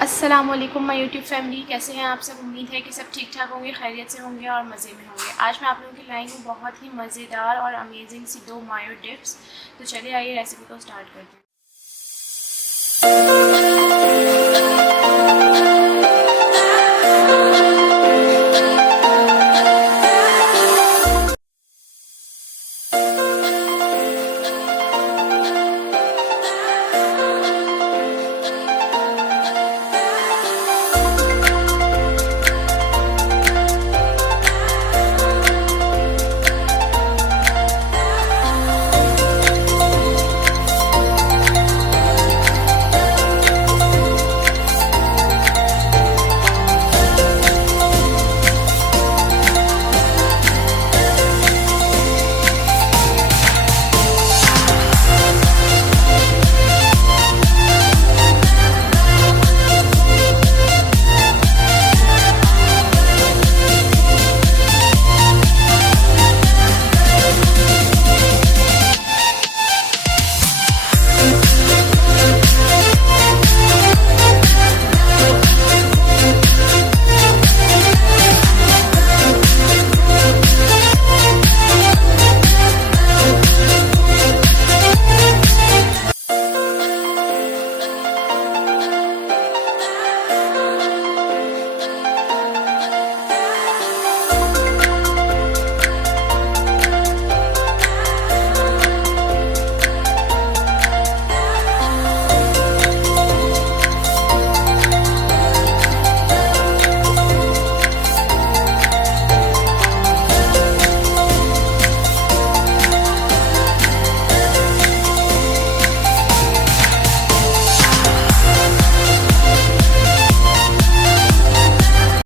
अस्सलामुअलैकुम my YouTube family, कैसे हैं आप सब। उम्मीद है कि सब ठीक ठाक होंगे, खैरियत से होंगे और मज़े में होंगे। आज मैं आप लोगों के लिए लाई हूँ बहुत ही मज़ेदार और अमेजिंग सी 2 मायो डिप्स। तो चलिए आइए रेसिपी को स्टार्ट करते हैं।